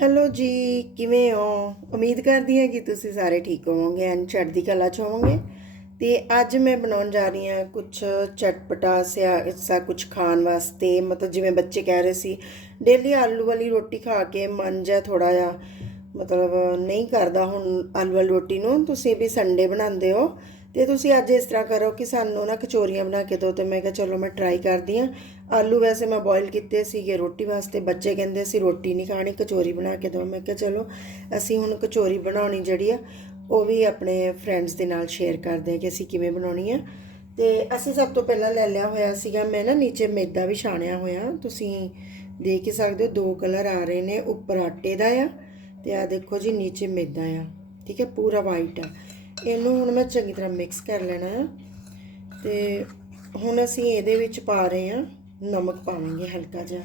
Hello ਜੀ, ਕਿਵੇਂ ਹੋ? ਉਮੀਦ ਕਰਦੀ ਹਾਂ ਕਿ ਤੁਸੀਂ ਸਾਰੇ ਠੀਕ ਹੋਵੋਗੇ ਐਂਡ ਚੜ੍ਹਦੀ ਕਲਾ ਚ ਹੋਵੋਗੇ। ਤੇ ਅੱਜ ਮੈਂ ਬਣਾਉਣ ਜਾ ਰਹੀ ਹਾਂ ਕੁਝ ਚਟਪਟਾ ਸਿਆ ਸਾ ਕੁਝ ਖਾਣ ਵਾਸਤੇ, ਮਤਲਬ ਜਿਵੇਂ ਬੱਚੇ ਕਹਿ ਰਹੇ ਸੀ ਡੇਲੀ ਆਲੂ ਵਾਲੀ ਰੋਟੀ ਖਾ ਕੇ ਮਨ ਜਾ ਥੋੜਾ ਜਿਹਾ, ਮਤਲਬ ਨਹੀਂ ਕਰਦਾ ਹੁਣ ਆਲੂ ਵਾਲੀ ਰੋਟੀ ਨੂੰ। ਤੁਸੀਂ ਵੀ ਸੰਡੇ ਬਣਾਉਂਦੇ ਹੋ। ਤੇ ਤੁਸੀਂ ਅੱਜ ਇਸ ਤਰ੍ਹਾਂ ਕਰੋ ਕਿ ਸਾਨੂੰ ਨਾ ਕਚੋਰੀਆਂ ਬਣਾ ਕੇ ਦਿਓ ਤੇ ਮੈਂ ਕਿਹਾ ਚਲੋ ਮੈਂ ਟਰਾਈ ਕਰਦੀ ਹਾਂ। ਆਲੂ ਵੈਸੇ ਮੈਂ ਬੋਇਲ ਕੀਤੇ ਸੀਗੇ ਰੋਟੀ ਵਾਸਤੇ, ਬੱਚੇ ਕਹਿੰਦੇ ਅਸੀਂ ਰੋਟੀ ਨਹੀਂ ਖਾਣੀ, ਕਚੋਰੀ ਬਣਾ ਕੇ ਦਿਓ। ਮੈਂ ਕਿਹਾ ਚਲੋ ਅਸੀਂ ਹੁਣ ਕਚੋਰੀ ਬਣਾਉਣੀ ਜਿਹੜੀ ਆ, ਉਹ ਵੀ ਆਪਣੇ ਫਰੈਂਡਸ ਦੇ ਨਾਲ ਸ਼ੇਅਰ ਕਰਦੇ ਹਾਂ ਕਿ ਅਸੀਂ ਕਿਵੇਂ ਬਣਾਉਣੀ ਆ। ਤੇ ਅਸੀਂ ਸਭ ਤੋਂ ਪਹਿਲਾਂ ਲੈ ਲਿਆ ਹੋਇਆ ਸੀਗਾ, ਮੈਂ ਨਾ ਨੀਚੇ ਮੈਦਾ ਵੀ ਛਾਣਿਆ ਹੋਇਆ, ਤੁਸੀਂ ਦੇਖ ਹੀ ਸਕਦੇ ਹੋ, ਦੋ ਕਲਰ ਆ ਰਹੇ ਨੇ, ਉੱਪਰ ਆਟੇ ਦਾ ਆ ਤੇ ਆ ਦੇਖੋ ਜੀ ਨੀਚੇ ਮੈਦਾ ਆ, ਠੀਕ ਹੈ, ਪੂਰਾ ਵਾਈਟ ਆ। ਇਹਨੂੰ ਹੁਣ ਮੈਂ ਚੰਗੀ ਤਰ੍ਹਾਂ ਮਿਕਸ ਕਰ ਲੈਣਾ ਆ ਤੇ ਹੁਣ ਅਸੀਂ ਇਹਦੇ ਵਿੱਚ ਪਾ ਰਹੇ ਹਾਂ ਨਮਕ ਪਾਵਾਂਗੇ ਹਲਕਾ ਜਿਹਾ।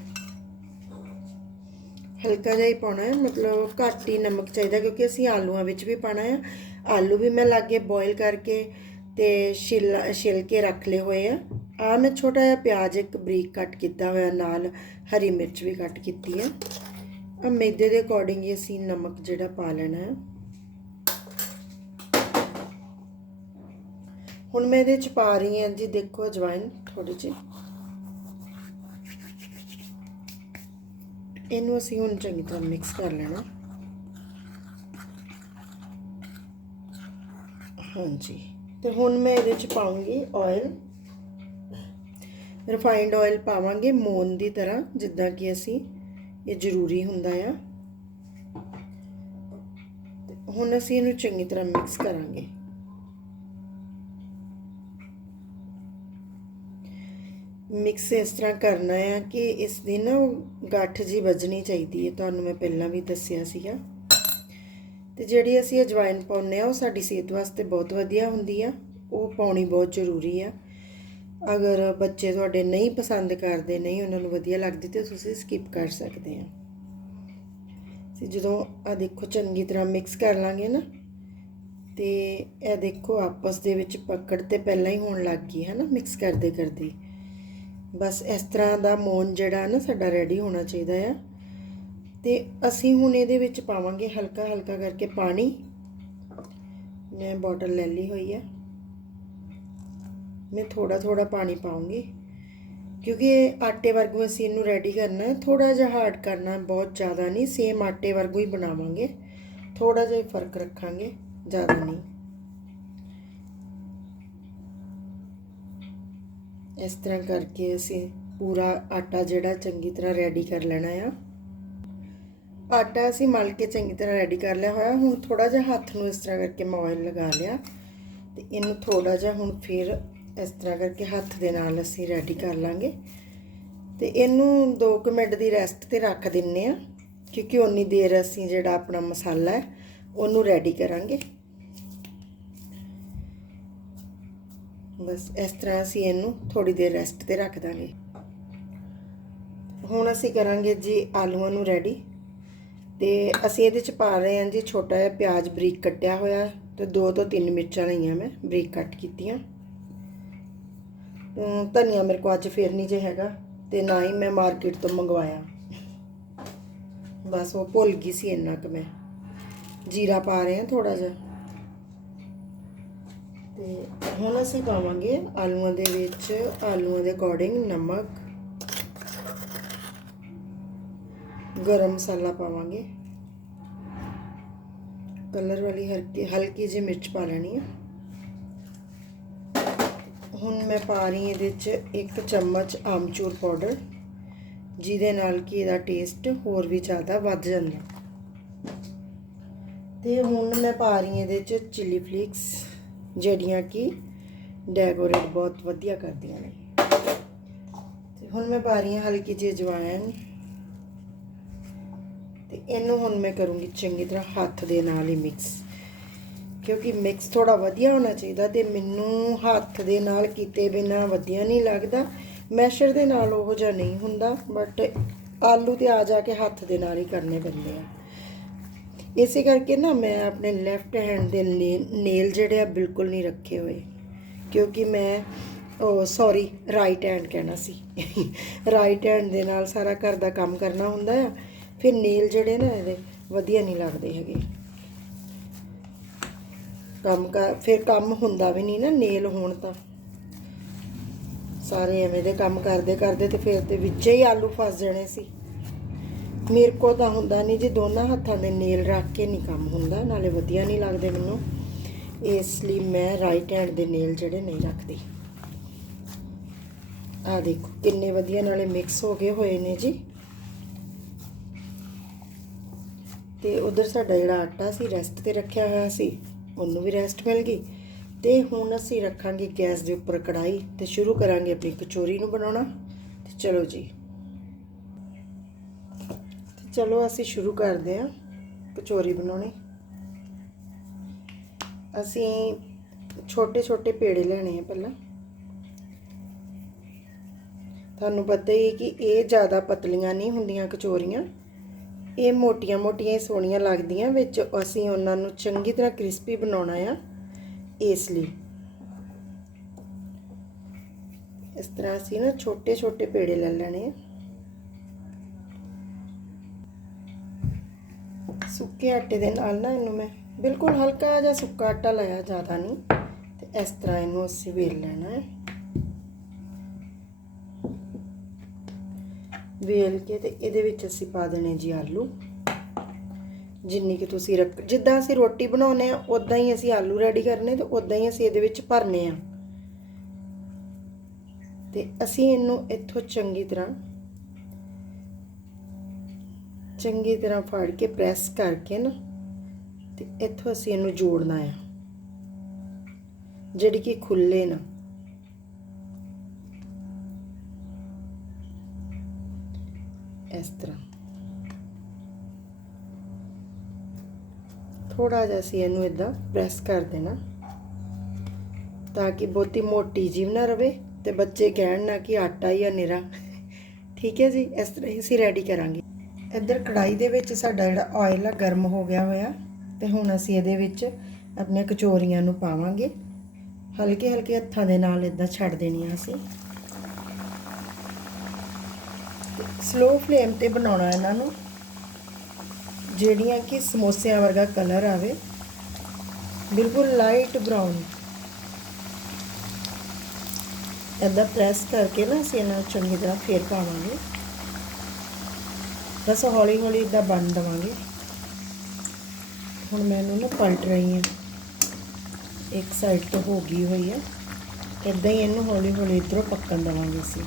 ਹਲਕਾ ਜਿਹਾ ਹੀ ਪਾਉਣਾ ਹੈ, ਮਤਲਬ ਘੱਟ ਹੀ ਨਮਕ ਚਾਹੀਦਾ ਕਿਉਂਕਿ ਅਸੀਂ ਆਲੂਆਂ ਵਿੱਚ ਵੀ ਪਾਣਾ ਹੈ। ਆਲੂ ਵੀ ਮੈਂ ਲਾਗੇ ਬੋਇਲ ਕਰਕੇ ਤੇ ਛਿੱਲ, ਛਿਲ ਕੇ ਰੱਖ ਲਏ ਹੋਏ ਆ। ਆ ਮੈਂ ਛੋਟਾ ਜਿਹਾ ਪਿਆਜ਼ ਇੱਕ ਬਰੀਕ ਕੱਟ ਕੀਤਾ ਹੋਇਆ ਨਾਲ, ਹਰੀ ਮਿਰਚ ਵੀ ਕੱਟ ਕੀਤੀ ਹੈ। ਆ ਮੈਦੇ ਦੇ ਅਕੋਰਡਿੰਗ ਹੀ ਅਸੀਂ ਨਮਕ ਜਿਹੜਾ ਪਾ ਲੈਣਾ ਹੈ। ਹੁਣ ਮੈਂ ਇਹਦੇ ਚ ਪਾ ਰਹੀ ਹਾਂ ਜੀ, ਦੇਖੋ ਅਜਵਾਇਨ ਥੋੜੀ ਜਿਹੀ। ਇਹਨੂੰ ਅਸੀਂ ਹੁਣ ਚੰਗੀ ਤਰ੍ਹਾਂ ਮਿਕਸ ਕਰ ਲੈਣਾ। ਹਾਂਜੀ, ਤੇ ਹੁਣ ਮੈਂ ਇਹਦੇ ਚ ਪਾਉਂਗੀ ਆਇਲ ਰਿਫਾਈਨਡ ਆਇਲ ਪਾਵਾਂਗੇ ਮੋਨ ਦੀ ਤਰ੍ਹਾਂ, ਜਿੱਦਾਂ ਕਿ ਅਸੀਂ ਇਹ ਜ਼ਰੂਰੀ ਹੁੰਦਾ ਆ। ਹੁਣ ਅਸੀਂ ਇਹਨੂੰ ਚੰਗੀ ਤਰ੍ਹਾਂ ਮਿਕਸ ਕਰਾਂਗੇ। ਮਿਕਸ ਇਸ ਤਰ੍ਹਾਂ ਕਰਨਾ ਹੈ ਕਿ ਇਸ ਦੀ ਨਾ ਗੱਠ ਜੀ ਵੱਜਣੀ ਚਾਹੀਦੀ ਹੈ। ਤੁਹਾਨੂੰ ਮੈਂ ਪਹਿਲਾਂ ਵੀ ਦੱਸਿਆ ਸੀਗਾ। ਤੇ ਜਿਹੜੀ ਅਸੀਂ ਅਜਵਾਇਨ ਪਾਉਂਦੇ ਆ ਉਹ ਸਾਡੀ ਸਿਹਤ ਵਾਸਤੇ ਬਹੁਤ ਵਧੀਆ ਹੁੰਦੀ ਆ। ਉਹ ਪਾਉਣੀ ਬਹੁਤ ਜ਼ਰੂਰੀ ਆ। ਅਗਰ ਬੱਚੇ ਤੁਹਾਡੇ ਨਹੀਂ ਪਸੰਦ ਕਰਦੇ, ਨਹੀਂ ਉਹਨਾਂ ਨੂੰ ਵਧੀਆ ਲੱਗਦੀ, ਤੇ ਤੁਸੀਂ ਸਕਿਪ ਕਰ ਸਕਦੇ ਆ। ਤੇ ਜਦੋਂ ਆ ਦੇਖੋ ਚੰਗੀ ਤਰ੍ਹਾਂ ਮਿਕਸ ਕਰ ਲਾਂਗੇ ਨਾ, ਤੇ ਇਹ ਦੇਖੋ ਆਪਸ ਦੇ ਵਿੱਚ ਪਕੜ ਤੇ ਪਹਿਲਾਂ ਹੀ ਹੋਣ ਲੱਗ ਗਈ ਹੈ ਨਾ ਮਿਕਸ ਕਰਦੇ ਕਰਦੇ ਬਸ ਇਸ ਤਰ੍ਹਾਂ ਦਾ ਮੋਨ ਜਿਹੜਾ ਨਾ ਸਾਡਾ ਰੈਡੀ ਹੋਣਾ ਚਾਹੀਦਾ ਆ। ਤੇ ਅਸੀਂ ਹੁਣ ਇਹਦੇ ਵਿੱਚ ਪਾਵਾਂਗੇ ਹਲਕਾ ਹਲਕਾ ਕਰਕੇ ਪਾਣੀ। ਮੈਂ ਬੋਟਲ ਲੈ ਲਈ ਹੋਈ ਆ। ਮੈਂ ਥੋੜਾ ਥੋੜਾ ਪਾਣੀ ਪਾਉਂਗੀ। ਕਿਉਂਕਿ ਆਟੇ ਵਰਗੂ ਅਸੀਂ ਇਹਨੂੰ ਰੈਡੀ ਕਰਨਾ ਹੈ ਥੋੜਾ ਜਿਹਾ ਹਾਰਡ ਕਰਨਾ ਬਹੁਤ ਜ਼ਿਆਦਾ ਨਹੀਂ ਸੇਮ ਆਟੇ ਵਰਗੂ ਹੀ ਬਣਾਵਾਂਗੇ। ਥੋੜਾ ਜਿਹਾ ਫ਼ਰਕ ਰੱਖਾਂਗੇ, ਜ਼ਿਆਦਾ ਨਹੀਂ। ਇਸ ਤਰ੍ਹਾਂ ਕਰਕੇ ਅਸੀਂ ਪੂਰਾ ਆਟਾ ਜਿਹੜਾ ਚੰਗੀ ਤਰ੍ਹਾਂ ਰੈਡੀ ਕਰ ਲੈਣਾ ਆ। ਆਟਾ ਅਸੀਂ ਮਲ ਕੇ ਚੰਗੀ ਤਰ੍ਹਾਂ ਰੈਡੀ ਕਰ ਲਿਆ ਹੋਇਆ। ਹੁਣ ਥੋੜਾ ਜਿਹਾ ਹੱਥ ਨੂੰ ਇਸ ਤਰ੍ਹਾਂ ਕਰਕੇ ਮੋਇਲ ਲਗਾ ਲਿਆ ਤੇ ਇਹਨੂੰ ਥੋੜਾ ਜਿਹਾ ਹੁਣ ਫਿਰ ਇਸ ਤਰ੍ਹਾਂ ਕਰਕੇ ਹੱਥ ਦੇ ਨਾਲ ਅਸੀਂ ਰੈਡੀ ਕਰ ਲਾਂਗੇ। ਤੇ ਇਹਨੂੰ 2 ਮਿੰਟ ਦੀ ਰੈਸਟ ਤੇ ਰੱਖ ਦਿੰਨੇ ਆ, ਕਿਉਂਕਿ ਉਨੀ ਦੇਰ ਅਸੀਂ ਜਿਹੜਾ ਆਪਣਾ ਮਸਾਲਾ ਹੈ, ਉਹਨੂੰ ਰੈਡੀ ਕਰਾਂਗੇ। ਬਸ ਇਸ ਤਰ੍ਹਾਂ ਅਸੀਂ ਇਹਨੂੰ ਥੋੜੀ ਦੇਰ ਰੈਸਟ ਤੇ ਰੱਖ ਦਾਂਗੇ। ਹੁਣ ਅਸੀਂ ਕਰਾਂਗੇ ਜੀ ਆਲੂਆਂ ਨੂੰ ਰੈਡੀ ਤੇ ਅਸੀਂ ਇਹਦੇ ਚ ਪਾ ਰਹੇ ਹਾਂ ਜੀ ਛੋਟਾ ਜਿਹਾ ਪਿਆਜ਼ ਬਰੀਕ ਕੱਟਿਆ ਹੋਇਆ ਤੇ ਦੋ ਤੋਂ ਤਿੰਨ ਮਿਰਚਾਂ ਲਈਆਂ ਮੈਂ ਬਰੀਕ ਕੱਟ ਕੀਤੀਆਂ। ਧਨੀਆ ਮੇਰੇ ਕੋਲ ਅੱਜ ਫੇਰ ਨਹੀਂ ਜੇ ਹੈਗਾ ਤੇ ਨਾ ਹੀ ਮੈਂ ਮਾਰਕੀਟ ਤੋਂ ਮੰਗਵਾਇਆ। ਬਸ ਉਹ ਭੁੱਲ ਗਈ ਸੀ ਇੰਨਾ ਕੁ ਮੈਂ। ਜੀਰਾ ਪਾ ਰਹੇ ਹਾਂ ਥੋੜਾ ਜਿਹਾ। ਤੇ ਹੁਣ ਅਸੀਂ ਪਾਵਾਂਗੇ ਆਲੂਆਂ ਦੇ ਵਿੱਚ, ਆਲੂਆਂ ਦੇ ਅਕੋਰਡਿੰਗ ਨਮਕ। ਗਰਮ ਮਸਾਲਾ ਪਾਵਾਂਗੇ। ਕਲਰ ਵਾਲੀ ਹਲਕੀ ਹਲਕੀ ਜਿਹੀ ਮਿਰਚ ਪਾ ਲੈਣੀ ਹੈ ਹੁਣ ਮੈਂ ਪਾ ਰਹੀ ਇਹਦੇ 'ਚ ਇੱਕ ਚਮਚ ਆਮਚੂਰ ਪਾਊਡਰ, ਜਿਹਦੇ ਨਾਲ ਕਿ ਇਹਦਾ ਟੇਸਟ ਹੋਰ ਵੀ ਜ਼ਿਆਦਾ ਵੱਧ ਜਾਂਦਾ। ਤੇ ਹੁਣ ਮੈਂ ਪਾ ਰਹੀ ਇਹਦੇ 'ਚ ਚਿੱਲੀ ਫਲੇਕਸ ਜਿਹੜੀਆਂ ਕਿ ਡੈਕੋਰੇਟ ਬਹੁਤ ਵਧੀਆ ਕਰਦੀਆਂ ਨੇ। ਤੇ ਹੁਣ ਮੈਂ ਪਾ ਰਹੀ ਹਾਂ ਹਲਕੀ ਜਿਹੀ ਅਜਵਾਇਣ। ਤੇ ਇਹਨੂੰ ਹੁਣ ਮੈਂ ਕਰੂੰਗੀ ਚੰਗੀ ਤਰ੍ਹਾਂ ਹੱਥ ਦੇ ਨਾਲ ਹੀ ਮਿਕਸ ਕਿਉਂਕਿ ਮਿਕਸ ਥੋੜਾ ਵਧੀਆ ਹੋਣਾ ਚਾਹੀਦਾ ਤੇ ਮੈਨੂੰ ਹੱਥ ਦੇ ਨਾਲ ਕੀਤੇ ਬਿਨਾ ਵਧੀਆ ਨਹੀਂ ਲੱਗਦਾ। ਮੈਸ਼ਰ ਦੇ ਨਾਲ ਉਹ ਜਿਹਾ ਨਹੀਂ ਹੁੰਦਾ ਬਟ ਆਲੂ ਤੇ ਆ ਜਾ ਕੇ ਹੱਥ ਦੇ ਨਾਲ ਹੀ ਕਰਨੇ ਪੈਂਦੇ ਆ। ਇਸੇ ਕਰਕੇ ਨਾ ਮੈਂ ਆਪਣੇ ਲੈਫਟ ਹੈਂਡ ਦੇ ਨੇਲ ਜਿਹੜੇ ਆ ਬਿਲਕੁਲ ਨਹੀਂ ਰੱਖੇ ਹੋਏ। ਕਿਉਂਕਿ ਮੈਂ, ਉਹ ਸੌਰੀ ਰਾਈਟ ਹੈਂਡ ਕਹਿਣਾ ਸੀ। ਰਾਈਟ ਹੈਂਡ ਦੇ ਨਾਲ ਸਾਰਾ ਘਰ ਦਾ ਕੰਮ ਕਰਨਾ ਹੁੰਦਾ ਆ। ਫਿਰ ਨੇਲ ਜਿਹੜੇ ਨਾ ਇਹਦੇ ਵਧੀਆ ਨਹੀਂ ਲੱਗਦੇ ਹੈਗੇ। ਕੰਮ ਕਰ ਫਿਰ ਕੰਮ ਹੁੰਦਾ ਵੀ ਨਹੀਂ ਨਾ ਨੇਲ ਹੋਣ ਤਾਂ। ਸਾਰੇ ਐਵੇਂ ਦੇ ਕੰਮ ਕਰਦੇ ਕਰਦੇ ਤੇ ਫਿਰ ਤੇ ਵਿੱਚ ਹੀ ਆਲੂ ਫਸ ਜਾਣੇ ਸੀ। ਮੇਰੇ ਕੋ ਤਾਂ ਹੁੰਦਾ ਨਹੀਂ ਜੀ, ਦੋਨਾਂ ਹੱਥਾਂ ਦੇ ਨੇਲ ਰੱਖ ਕੇ ਨਹੀਂ ਕੰਮ ਹੁੰਦਾ, ਨਾਲੇ ਵਧੀਆ ਨਹੀਂ ਲੱਗਦੇ ਮੈਨੂੰ। ਇਸ ਲਈ ਮੈਂ ਰਾਈਟ ਹੈਂਡ ਦੇ ਨੇਲ ਜਿਹੜੇ ਨਹੀਂ ਰੱਖਦੀ। ਆ ਦੇਖੋ, ਕਿੰਨੇ ਵਧੀਆ ਨਾਲੇ ਮਿਕਸ ਹੋ ਗਏ ਹੋਏ ਨੇ ਜੀ। ਤੇ ਉਧਰ ਸਾਡਾ ਜਿਹੜਾ ਆਟਾ ਸੀ ਰੈਸਟ ਤੇ ਰੱਖਿਆ ਹੋਇਆ ਸੀ, ਉਹਨੂੰ ਵੀ ਰੈਸਟ ਮਿਲ ਗਈ। ਤੇ ਹੁਣ ਅਸੀਂ ਰੱਖਾਂਗੇ ਗੈਸ ਦੇ ਉੱਪਰ ਕੜਾਈ ਤੇ ਸ਼ੁਰੂ ਕਰਾਂਗੇ ਆਪਣੀ ਕਚੋਰੀ ਨੂੰ ਬਣਾਉਣਾ। ਤੇ ਚਲੋ ਜੀ। ਚਲੋ ਅਸੀਂ ਸ਼ੁਰੂ ਕਰਦੇ ਹਾਂ ਕਚੋਰੀ ਬਣਾਉਣੀ। ਅਸੀਂ ਛੋਟੇ ਛੋਟੇ ਪੇੜੇ ਲੈਣੇ ਆ ਪਹਿਲਾਂ। ਤੁਹਾਨੂੰ ਪਤਾ ਹੀ ਹੈ ਕਿ ਇਹ ਜ਼ਿਆਦਾ ਪਤਲੀਆਂ ਨਹੀਂ ਹੁੰਦੀਆਂ ਕਚੋਰੀਆਂ। ਇਹ ਮੋਟੀਆਂ ਮੋਟੀਆਂ ਹੀ ਸੋਹਣੀਆਂ ਲੱਗਦੀਆਂ, ਵਿੱਚ ਅਸੀਂ ਉਹਨਾਂ ਨੂੰ ਚੰਗੀ ਤਰ੍ਹਾਂ ਕ੍ਰਿਸਪੀ ਬਣਾਉਣਾ ਆ ਇਸ ਲਈ। ਇਸ ਤਰ੍ਹਾਂ ਅਸੀਂ ਨਾ ਛੋਟੇ ਛੋਟੇ ਪੇੜੇ ਲੈ ਲੈਣੇ ਆ। ਸੁੱਕੇ ਆਟੇ ਦੇ ਨਾਲ ਨਾ ਇਹਨੂੰ ਮੈਂ ਬਿਲਕੁਲ ਹਲਕਾ ਜਿਹਾ ਸੁੱਕਾ ਆਟਾ ਲਾਇਆ, ਜ਼ਿਆਦਾ ਨਹੀਂ। ਤੇ ਇਸ ਤਰ੍ਹਾਂ ਇਹਨੂੰ ਅਸੀਂ ਵੇਲ ਲੈਣਾ ਹੈ। ਵੇਲ ਕੇ ਤੇ ਇਹਦੇ ਵਿੱਚ ਅਸੀਂ ਪਾ ਦੇਣੇ ਜੀ ਆਲੂ। ਜਿੰਨੀ ਕਿ ਤੁਸੀਂ ਰੱਖ, ਜਿੱਦਾਂ ਅਸੀਂ ਰੋਟੀ ਬਣਾਉਨੇ ਆ ਉਦਾਂ ਹੀ ਅਸੀਂ ਆਲੂ ਰੈਡੀ ਕਰਨੇ ਤੇ ਉਦਾਂ ਹੀ ਅਸੀਂ ਇਹਦੇ ਵਿੱਚ ਭਰਨੇ ਆ। ਤੇ ਅਸੀਂ ਇਹਨੂੰ ਇੱਥੋਂ ਚੰਗੀ ਤਰ੍ਹਾਂ ਚੰਗੀ ਤਰ੍ਹਾਂ ਫਾੜ ਕੇ ਪ੍ਰੈਸ ਕਰਕੇ ਨਾ, ਤੇ ਇੱਥੋਂ ਅਸੀਂ ਇਹਨੂੰ ਜੋੜਨਾ ਆ। ਜਿਹੜੀ ਕਿ ਖੁੱਲੇ ਨਾ। ਇਸ ਤਰ੍ਹਾਂ। ਥੋੜਾ ਜਿਹਾ ਅਸੀਂ ਇਹਨੂੰ ਇਦਾਂ ਪ੍ਰੈਸ ਕਰ ਦੇਣਾ, ਤਾਂ ਕਿ ਬਹੁਤੀ ਮੋਟੀ ਜੀਵ ਨਾ ਰਵੇ ਤੇ ਬੱਚੇ ਕਹਿਣ ਨਾ ਕਿ ਆਟਾ ਹੀ ਆ ਨਿਰਾ। ਠੀਕ ਹੈ ਜੀ, ਇਸ ਤਰ੍ਹਾਂ ਹੀ ਅਸੀਂ ਰੈਡੀ ਕਰਾਂਗੇ। ਇੱਧਰ ਕੜਾਈ ਦੇ ਵਿੱਚ ਸਾਡਾ ਜਿਹੜਾ ਆਇਲ ਆ, ਗਰਮ ਹੋ ਗਿਆ ਹੋਇਆ। ਤੇ ਹੁਣ ਅਸੀਂ ਇਹਦੇ ਵਿੱਚ ਆਪਣੀਆਂ ਕਚੋਰੀਆਂ ਨੂੰ ਪਾਵਾਂਗੇ। ਹਲਕੇ ਹਲਕੇ ਹੱਥਾਂ ਦੇ ਨਾਲ ਇਦਾਂ ਛੱਡ ਦੇਣੀਆਂ ਅਸੀਂ। ਸਲੋ ਫਲੇਮ ਤੇ ਬਣਾਉਣਾ ਇਹਨਾਂ ਨੂੰ। ਜਿਹੜੀਆਂ ਕਿ ਸਮੋਸਿਆਂ ਵਰਗਾ ਕਲਰ ਆਵੇ। ਬਿਲਕੁਲ ਲਾਈਟ ਬਰਾਊਨ ਇਦਾਂ ਪ੍ਰੈਸ ਕਰਕੇ ਨਾ ਅਸੀਂ ਇਹਨਾਂ ਨੂੰ ਚੰਗੀ ਤਰ੍ਹਾਂ ਫੇਰ ਪਾਵਾਂਗੇ। ਬਸ ਹੌਲੀ ਹੌਲੀ ਇਦਾਂ ਬਣ ਦਵਾਂਗੇ। ਹੁਣ ਮੈਂ ਇਹਨੂੰ ਨਾ ਪਲਟ ਰਹੀ ਹਾਂ। ਇੱਕ ਸਾਈਡ ਤੋਂ ਹੋ ਗਈ ਹੋਈ ਹੈ। ਇਦਾਂ ਹੀ ਇਹਨੂੰ ਹੌਲੀ ਹੌਲੀ ਇਧਰੋਂ ਪੱਕਣ ਦਵਾਂਗੇ ਅਸੀਂ।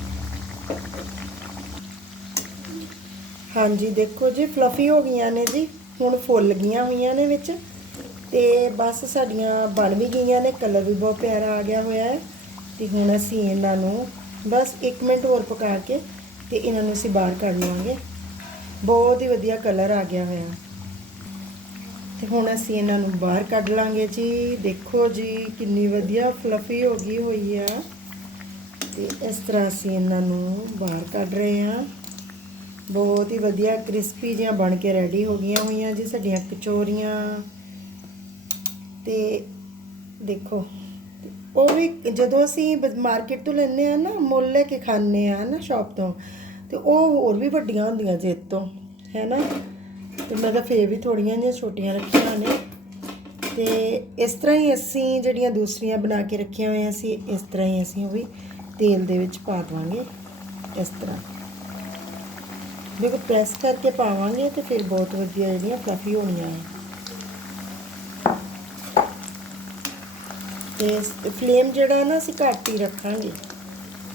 ਹਾਂਜੀ, ਦੇਖੋ ਜੀ ਫਲਫੀ ਹੋ ਗਈਆਂ ਨੇ ਜੀ। ਹੁਣ ਫੁੱਲ ਗਈਆਂ ਹੋਈਆਂ ਨੇ ਵਿੱਚ। ਤੇ ਬਸ ਸਾਡੀਆਂ ਬਣ ਵੀ ਗਈਆਂ ਨੇ ਕਲਰ ਵੀ ਬਹੁਤ ਪਿਆਰਾ ਆ ਗਿਆ ਹੋਇਆ ਹੈ। ਤੇ ਹੁਣ ਅਸੀਂ ਇਹਨਾਂ ਨੂੰ ਬਸ 1 ਮਿੰਟ ਹੋਰ ਪਕਾ ਕੇ ਤੇ ਇਹਨਾਂ ਨੂੰ ਅਸੀਂ ਬਾਹਰ ਕੱਢ ਲਵਾਂਗੇ ਬਹੁਤ ਹੀ ਵਧੀਆ ਕਲਰ ਆ ਗਿਆ ਹੋਇਆ। ਤੇ ਹੁਣ ਅਸੀਂ ਇਹਨਾਂ ਨੂੰ ਬਾਹਰ ਕੱਢ ਲਾਂਗੇ ਜੀ। ਦੇਖੋ ਜੀ, ਕਿੰਨੀ ਵਧੀਆ ਫਲਫੀ ਹੋ ਗਈ ਹੋਈ ਆ। ਤੇ ਇਸ ਤਰ੍ਹਾਂ ਅਸੀਂ ਇਹਨਾਂ ਨੂੰ ਬਾਹਰ ਕੱਢ ਰਹੇ ਹਾਂ। ਬਹੁਤ ਹੀ ਵਧੀਆ ਕ੍ਰਿਸਪੀ ਜਿਹੀਆਂ ਬਣ ਕੇ ਰੈਡੀ ਹੋ ਗਈਆਂ ਹੋਈਆਂ ਜੀ ਸਾਡੀਆਂ ਕਚੋਰੀਆਂ। ਤੇ ਦੇਖੋ, ਉਹ ਵੀ ਜਦੋਂ ਅਸੀਂ ਮਾਰਕੀਟ ਤੋਂ ਲੈਂਦੇ ਆ ਨਾ, ਮੁੱਲ ਲੈ ਕੇ ਖਾਂਦੇ ਆ ਨਾ ਸ਼ਾਪ ਤੋਂ ਤੇ ਉਹ ਹੋਰ ਵੀ ਵੱਡੀਆਂ ਹੁੰਦੀਆਂ ਜੇ ਤੋਂ ਹੈ ਨਾ? ਤੇ ਮੈਂ ਤਾਂ ਫੇਰ ਵੀ ਥੋੜੀਆਂ ਜਿਹੀਆਂ ਛੋਟੀਆਂ ਰੱਖੀਆਂ ਨੇ। ਤੇ ਇਸ ਤਰ੍ਹਾਂ ਹੀ ਅਸੀਂ ਜਿਹੜੀਆਂ ਦੂਸਰੀਆਂ ਬਣਾ ਕੇ ਰੱਖੀਆਂ ਹੋਈਆਂ ਸੀ, ਇਸ ਤਰ੍ਹਾਂ ਹੀ ਅਸੀਂ ਉਹ ਵੀ ਤੇਲ ਦੇ ਵਿੱਚ ਪਾ ਦਵਾਂਗੇ, ਇਸ ਤਰ੍ਹਾਂ। ਦੇਖੋ ਪ੍ਰੈਸ ਕਰਕੇ ਪਾਵਾਂਗੇ ਤੇ ਫਿਰ ਬਹੁਤ ਵਧੀਆ ਜਿਹੜੀਆਂ ਫਲਫੀ ਹੋਣੀਆਂ ਹੈ ਤੇ ਫਲੇਮ ਜਿਹੜਾ ਨਾ ਅਸੀਂ ਘੱਟ ਹੀ ਰੱਖਾਂਗੇ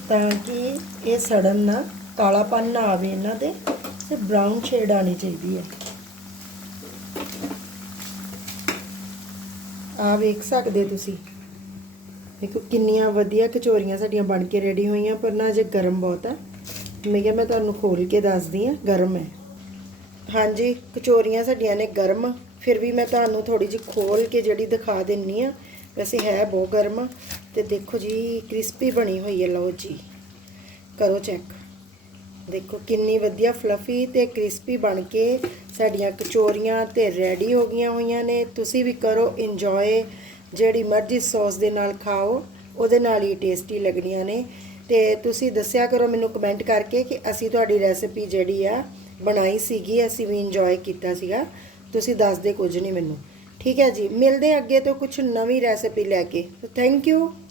ਤਾਂ ਕਿ ਇਹ ਸੜਨ ਨਾ ਕਾਲਾਪਨ ਨਾ ਆਵੇ ਇਹਨਾਂ 'ਤੇ ਤੇ ਬ੍ਰਾਊਨ ਸ਼ੇਡ ਆਣੀ ਚਾਹੀਦੀ ਹੈ। ਆ ਵੇਖ ਸਕਦੇ ਤੁਸੀਂ। ਦੇਖੋ ਕਿੰਨੀਆਂ ਵਧੀਆ ਕਚੋਰੀਆਂ ਸਾਡੀਆਂ ਬਣ ਕੇ ਰੈਡੀ ਹੋਈਆਂ, ਪਰ ਨਾ ਜੇ ਗਰਮ ਬਹੁਤ ਹੈ। ਮੈਂ ਕਿਹਾ ਮੈਂ ਤੁਹਾਨੂੰ ਖੋਲ ਕੇ ਦੱਸਦੀ ਆ ਗਰਮ ਹੈ। ਹਾਂਜੀ, ਕਚੋਰੀਆਂ ਸਾਡੀਆਂ ਨੇ ਗਰਮ, ਫਿਰ ਵੀ ਮੈਂ ਤੁਹਾਨੂੰ ਥੋੜੀ ਜਿਹੀ ਖੋਲ ਕੇ ਜਿਹੜੀ ਦਿਖਾ ਦਿੰਨੀ ਆ ਵੈਸੇ ਹੈ ਬਹੁਤ ਗਰਮ। ਤੇ ਦੇਖੋ ਜੀ ਕ੍ਰਿਸਪੀ ਬਣੀ ਹੋਈ ਹੈ, ਲਓ ਜੀ। ਕਰੋ ਚੈੱਕ ਦੇਖੋ ਕਿੰਨੀ ਵਧੀਆ ਫਲਫੀ ਤੇ ਕ੍ਰਿਸਪੀ ਬਣ ਕੇ ਸਾਡੀਆਂ ਕਚੋਰੀਆਂ ਤੇ ਰੈਡੀ ਹੋ ਗਈਆਂ ਹੋਈਆਂ ਨੇ। ਤੁਸੀਂ ਵੀ ਕਰੋ ਇੰਜੋਏ ਜਿਹੜੀ ਮਰਜ਼ੀ ਸੌਸ ਦੇ ਨਾਲ ਖਾਓ, ਉਹਦੇ ਨਾਲ ਹੀ ਟੇਸਟੀ ਲੱਗਣੀਆਂ ਨੇ। ਤੇ ਤੁਸੀਂ ਦੱਸਿਆ ਕਰੋ ਮੈਨੂੰ ਕਮੈਂਟ ਕਰਕੇ ਕਿ ਅਸੀਂ ਤੁਹਾਡੀ ਰੈਸਿਪੀ ਜਿਹੜੀ ਆ ਬਣਾਈ ਸੀਗੀ, ਅਸੀਂ ਵੀ ਇੰਜੋਏ ਕੀਤਾ ਸੀਗਾ। ਤੁਸੀਂ ਦੱਸਦੇ ਕੁਝ ਨਹੀਂ ਮੈਨੂੰ। ਠੀਕ ਹੈ ਜੀ, ਮਿਲਦੇ ਅੱਗੇ ਤੋਂ ਕੁਝ ਨਵੀਂ ਰੈਸਿਪੀ ਲੈ ਕੇ। Thank you